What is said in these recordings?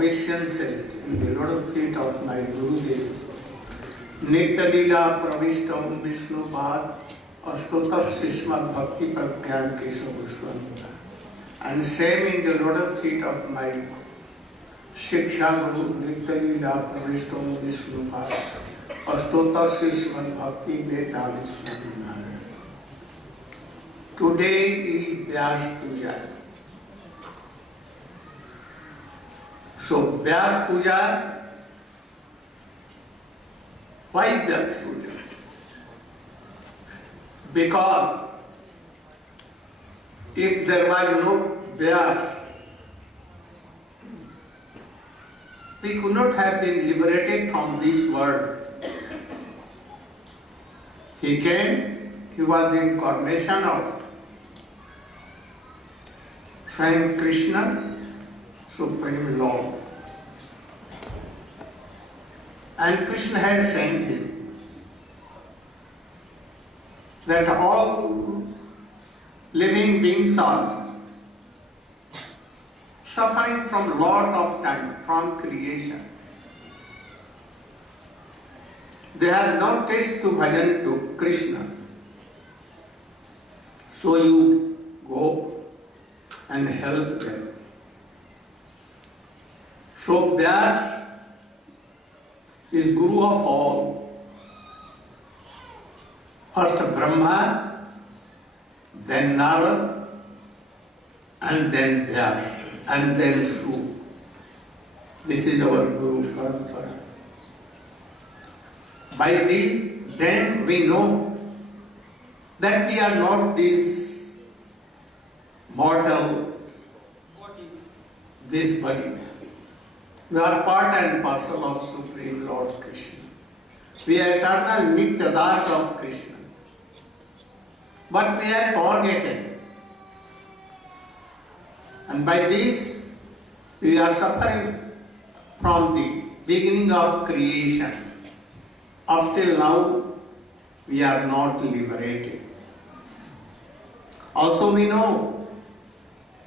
Patience in the lotus feet of my Gurudev. Nitya Leela Pravistam Vishnu Pad Astotar Srimad Bhakti Pragyan Keshav Goswami. And same in the lotus feet of my Shiksha Guru Nitya Leela Pravistam Vishnu Pad Astotar Srimad Bhakti Vedanta Swami Maharaj. Today is Vyas Puja. So, Vyas Puja, why Vyas Puja? Because if there was no Vyas, we could not have been liberated from this world. He came, he was the incarnation of Swami Krishna, Supreme Lord. And Krishna has said him that all living beings are suffering from lot of time, from creation. They have no taste to bhajan to Krishna. So you go and help them. So Vyas is Guru of all. First Brahma, then Narad, and then Vyas, and then Shru. This is our Guru Parampara. By then we know that we are not this mortal, this body. We are part and parcel of Supreme Lord Krishna. We are eternal Nitya Das of Krishna. But we are forgotten. And by this, we are suffering from the beginning of creation. Up till now, we are not liberated. Also we know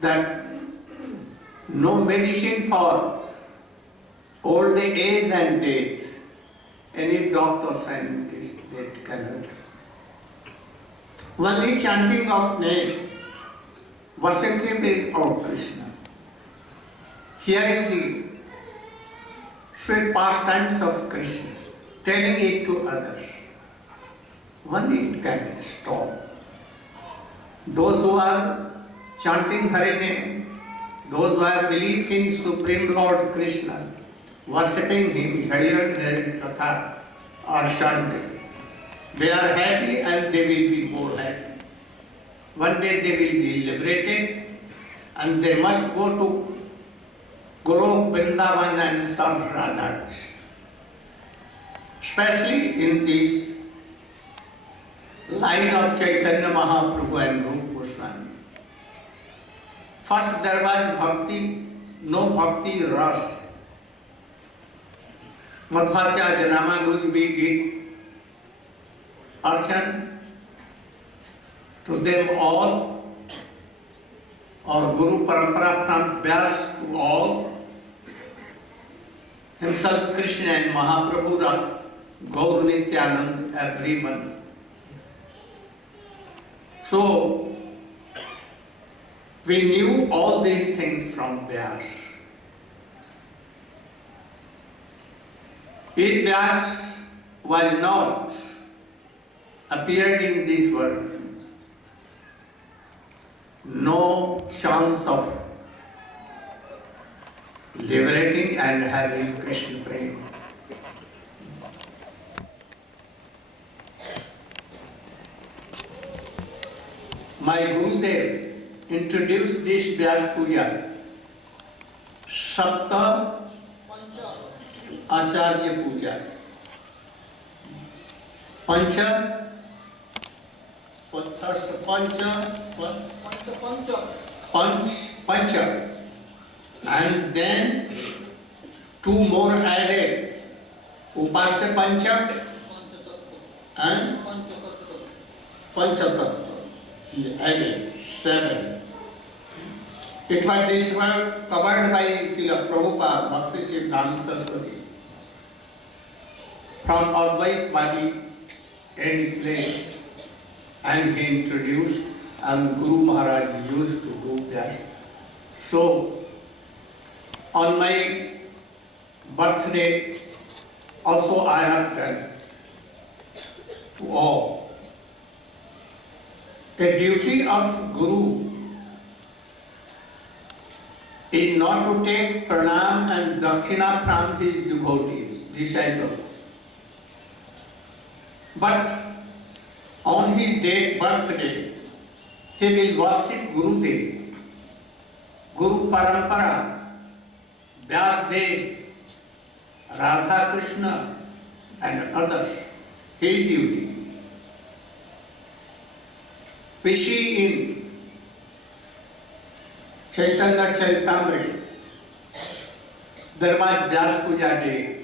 that no medicine for old age and death, any doctor, scientist, that cannot. Only chanting of name, worshipping of Krishna, hearing the sweet pastimes of Krishna, telling it to others, only it can stop. Those who are chanting Hare name, those who have belief in Supreme Lord Krishna, worshipping him, hearing their katha or chanting, they are happy and they will be more happy. One day they will be liberated and they must go to Golok, Vrindavan and serve Radha Krishna. Especially in this line of Chaitanya Mahaprabhu and Rupa Goswami. First there was bhakti, no bhakti ras. Madhvacharya Ramanuja, we did archan to them all, or Guru Parampara from Vyas to all, himself Krishna and Mahaprabhu, Gaur Nityanand, everyone. So, we knew all these things from Vyas. If Vyas was not appeared in this world, no chance of liberating and having Krishna prema. My Gurudev introduced this Vyas Puja, Sapta Acharya Puja. Pancha, first Pancha, and then two more added, Upasya Pancha and Panchatattva. He added 7. It was discovered by Srila Prabhupada, Bhakti Siddhanta Saraswati, from Advaitwadi any place, and he introduced, and Guru Maharaj used to do that. So, on my birthday, also I have done to all. The duty of Guru is not to take pranam and dakshina from his devotees, disciples, but on his birthday, he will worship Gurudev, Guru Parampara, Vyasdev, Radha Krishna and others, his duties. We see in Chaitanya Charitamrita, there was Vyas Puja day.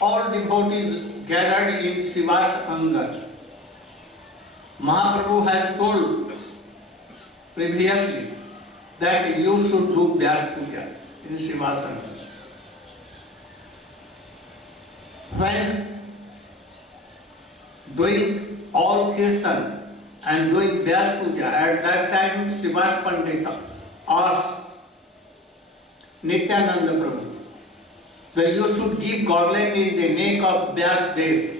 All devotees gathered in Shiva's Angan. Mahaprabhu has told previously that you should do Vyas Puja in Shiva's Angan. When doing all kirtan and doing Vyas Puja, at that time Srivas Pandita asked Nityananda Prabhu that you should give garland in the neck of Vyas Dev.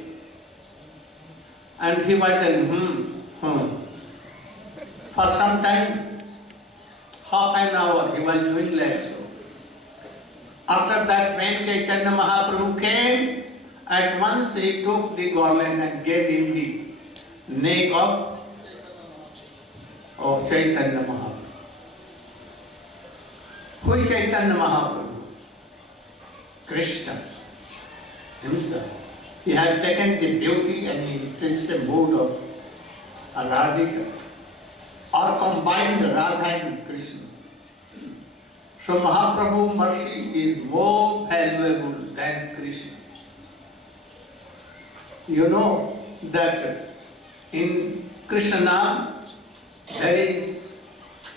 And he was telling, For some time, half an hour, he was doing like so. After that, when Chaitanya Mahaprabhu came, at once he took the garland and gave him the neck of Chaitanya Mahaprabhu. Who is Chaitanya Mahaprabhu? Krishna himself. He has taken the beauty and intense mood of Radhika, or combined Radha and Krishna. So Mahaprabhu's mercy is more valuable than Krishna. You know that in Krishna there is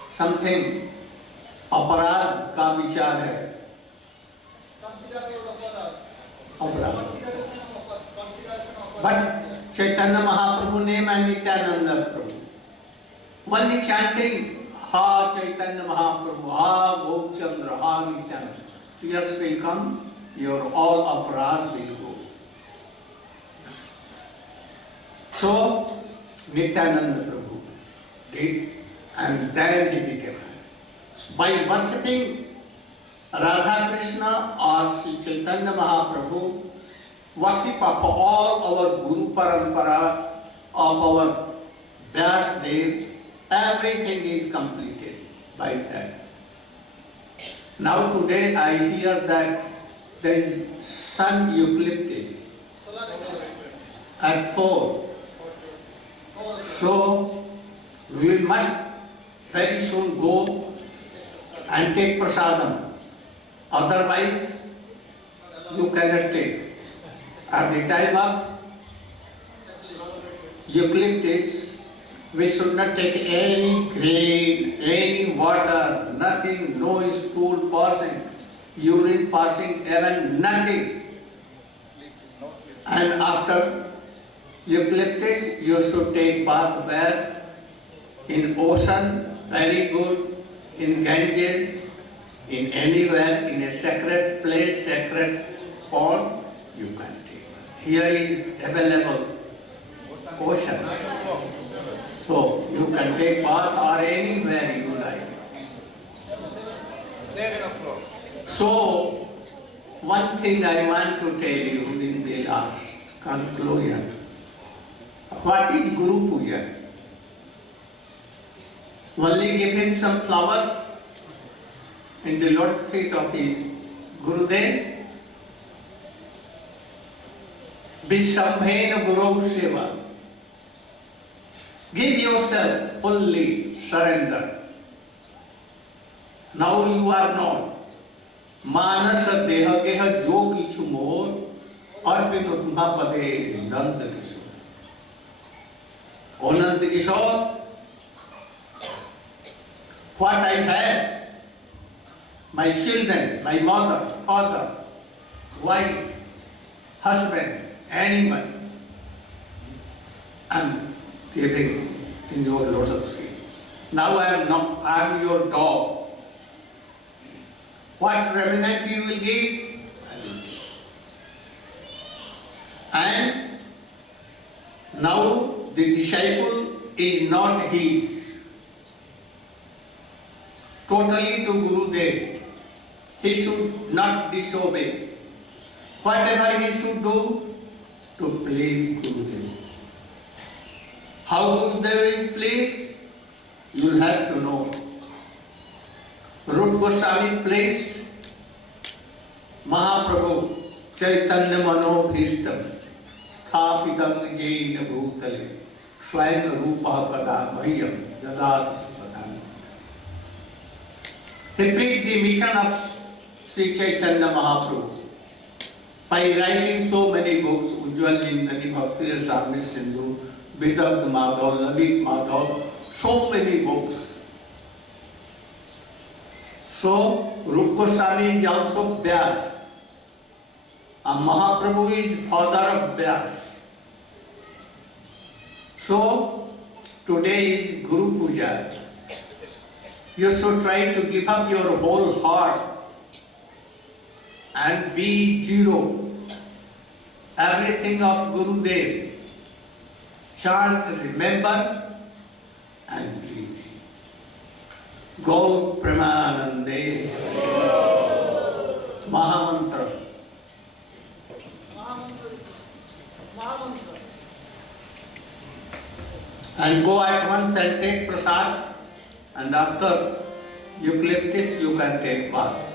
something aparad ka vichar hai. But Chaitanya Mahaprabhu name and Nityananda Prabhu. Only chanting Ha Chaitanya Mahaprabhu, Ha Gop Chandra, Ha Nityananda. Tears will come, your all aparad will go. So Nityananda Prabhu did, and then he became. By worshipping Radha Krishna or Sri Chaitanya Mahaprabhu, worship of all our Guru Parampara, of our Vyasdev, everything is completed by that. Now today I hear that there is sun eclipse at 4. So we must very soon go and take prasadam. Otherwise, you cannot take. At the time of eclipse, we should not take any grain, any water, nothing, no stool passing, urine passing, even nothing. And after eclipse, you should take bath where? In ocean, very good, in Ganges, in anywhere, in a sacred place, sacred pond, you can take. Here is available ocean. So you can take bath or anywhere you like. So one thing I want to tell you in the last conclusion. What is Guru Puja? Only give him some flowers in the lotus feet of his Gurudev. Vishambhena Guru Seva. Give yourself fully surrender. Now you are not. Manas deha geha jo kichu mor arpino tumha pade Nanda Kishore. O Nanda Kishore, what I have, my children, my mother, father, wife, husband, animal, I'm giving in your lotus feet. Now I am your dog. What remnant you will give, I will give. And now the disciple is not his. Totally to Gurudev. He should not disobey. Whatever he should do to please Gurudev. How Gurudev will please, you will have to know. Rupa Goswami placed Mahaprabhu Chaitanya Manobhishtam Sthapitam Jaina Bhutale Swayam Rupa Pada Mahyam Jadati Supadam. He preached the mission of Sri Chaitanya Mahaprabhu by writing so many books, Ujjwal Nindani, Bhakti Rasamrita Sindhu, Vidagdha Madhav, Lalit Madhav, so many books. So, Rupa Goswami is also Vyas. And Mahaprabhu is father of Vyas. So, today is Guru Puja. You should try to give up your whole heart and be zero. Everything of Gurudev. Chant, remember, and please. Gaur Premanande. Mahamantra. And go at once and take prasad, and after eucalyptus you can take bath.